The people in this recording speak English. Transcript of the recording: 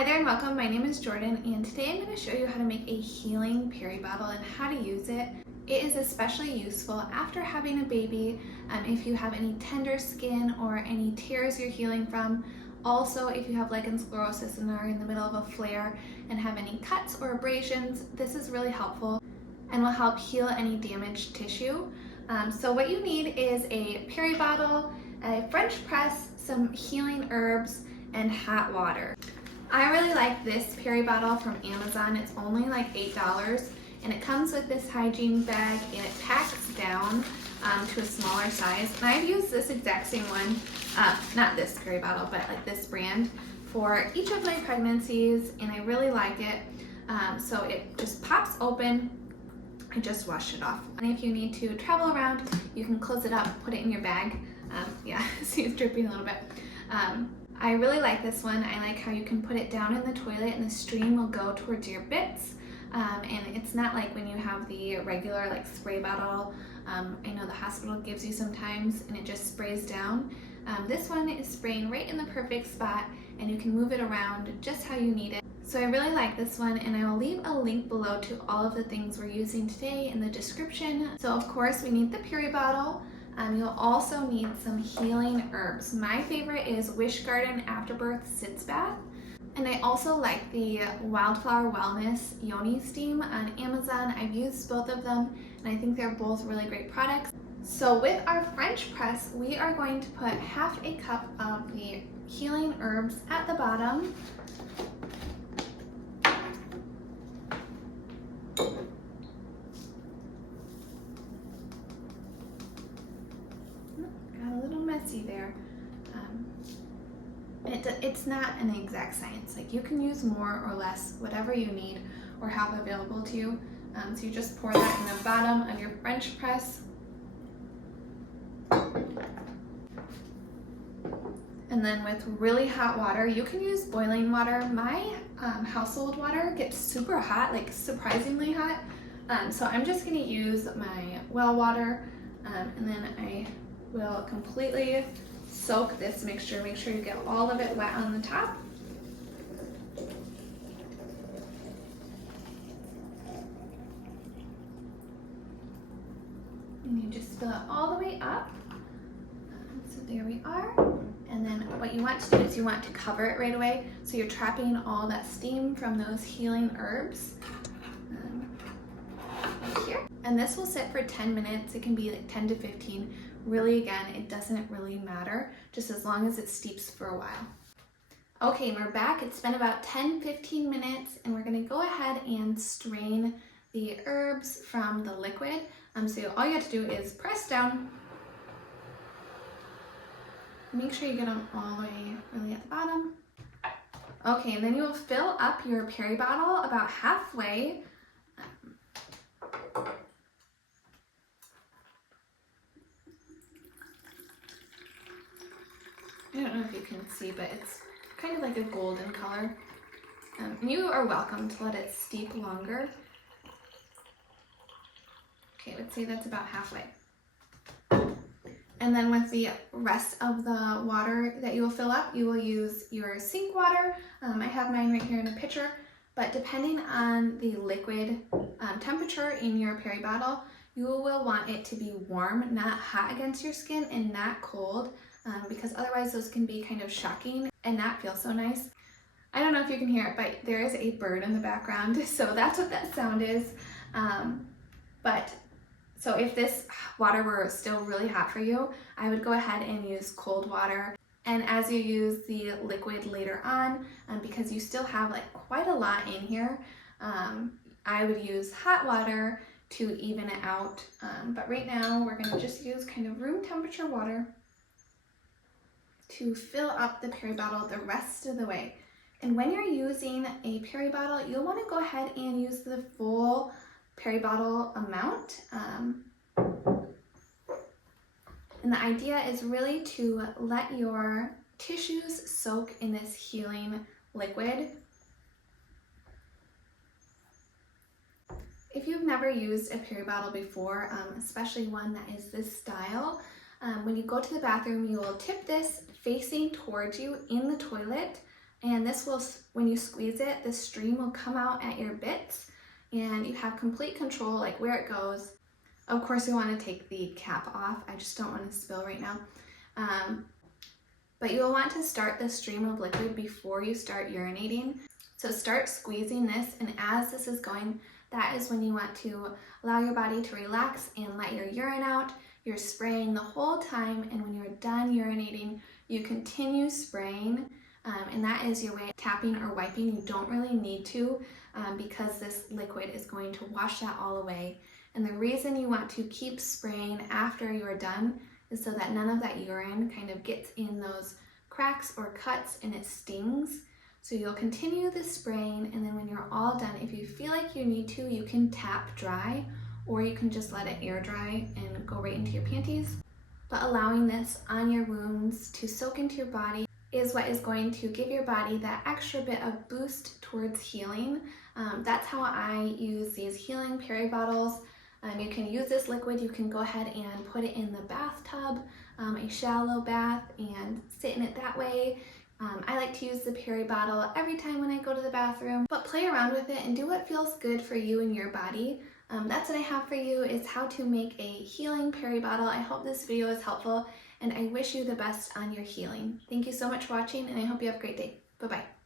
Hi there and welcome. My name is Jordan and today I'm going to show you how to make a healing Peri bottle and how to use it. It is especially useful after having a baby, if you have any tender skin or any tears you're healing from. Also, if you have lichen sclerosis and are in the middle of a flare and have any cuts or abrasions, this is really helpful and will help heal any damaged tissue. So what you need is a Peri bottle, a French press, some healing herbs, and hot water. I really like this Peri bottle from Amazon. It's only like $8 and it comes with this hygiene bag and it packs down to a smaller size. And I've used this exact same one, not this Peri bottle, but like this brand for each of my pregnancies, and I really like it. So it just pops open. I just washed it off. And if you need to travel around, you can close it up, put it in your bag. Yeah, see it's dripping a little bit. I really like this one. I like how you can put it down in the toilet and the stream will go towards your bits. And it's not like when you have the regular like spray bottle. I know the hospital gives you sometimes and it just sprays down. This one is spraying right in the perfect spot and you can move it around just how you need it. So I really like this one, and I will leave a link below to all of the things we're using today in the description. So of course we need the Peri bottle. You'll also need some healing herbs. My favorite is Wish Garden Afterbirth Sitz Bath. And I also like the Wildflower Wellness Yoni Steam on Amazon. I've used both of them and I think they're both really great products. So with our French press, we are going to put half a cup of the healing herbs at the bottom. Got a little messy there. It's not an exact science. Like, you can use more or less, whatever you need or have available to you. So you just pour that in the bottom of your French press. And then with really hot water, you can use boiling water. My household water gets super hot, like surprisingly hot. So I'm just gonna use my well water, and then I will completely soak this mixture. Make sure you get all of it wet on the top. And you just fill it all the way up. So there we are. And then what you want to do is you want to cover it right away. So you're trapping all that steam from those healing herbs right here. And this will sit for 10 minutes. It can be like 10 to 15. Really, again, it doesn't really matter, just as long as it steeps for a while. Okay, we're back. It's been about 10-15 minutes and we're gonna go ahead and strain the herbs from the liquid. So all you have to do is press down. Make sure you get them all the way really at the bottom. Okay, and then you will fill up your Peri bottle about halfway. I don't know if you can see, but it's kind of like a golden color. You are welcome to let it steep longer. Okay, let's say that's about halfway. And then with the rest of the water that you will fill up, you will use your sink water. I have mine right here in a pitcher, but depending on the liquid temperature in your Peri bottle, you will want it to be warm, not hot against your skin and not cold, because otherwise those can be kind of shocking and not feel so nice. I don't know if you can hear it, but there is a bird in the background, so that's what that sound is. So if this water were still really hot for you, I would go ahead and use cold water. And as you use the liquid later on, because you still have like quite a lot in here, I would use hot water to even it out. But right now we're gonna just use kind of room temperature water to fill up the Peri bottle the rest of the way. And when you're using a Peri bottle, you'll wanna go ahead and use the full Peri bottle amount. And the idea is really to let your tissues soak in this healing liquid. If you've never used a Peri bottle before, especially one that is this style, when you go to the bathroom, you will tip this facing towards you in the toilet And this will, when you squeeze it, the stream will come out at your bits and you have complete control like where it goes. Of course you want to take the cap off. I just don't want to spill right now. But you'll want to start the stream of liquid before you start urinating. So start squeezing this, and as this is going, that is when you want to allow your body to relax and let your urine out. You're spraying the whole time, and when you're done urinating, you continue spraying, and that is your way of tapping or wiping. You don't really need to because this liquid is going to wash that all away. And the reason you want to keep spraying after you're done is so that none of that urine kind of gets in those cracks or cuts and it stings. So you'll continue the spraying, and then when you're all done, if you feel like you need to, you can tap dry, or you can just let it air dry and go right into your panties. But allowing this on your wounds to soak into your body is what is going to give your body that extra bit of boost towards healing. That's how I use these healing Peri bottles. You can use this liquid, you can go ahead and put it in the bathtub, a shallow bath, and sit in it that way. I like to use the Peri bottle every time when I go to the bathroom, but play around with it and do what feels good for you and your body. That's what I have for you, is how to make a healing Peri bottle. I hope this video is helpful, and I wish you the best on your healing. Thank you so much for watching, and I hope you have a great day. Bye-bye.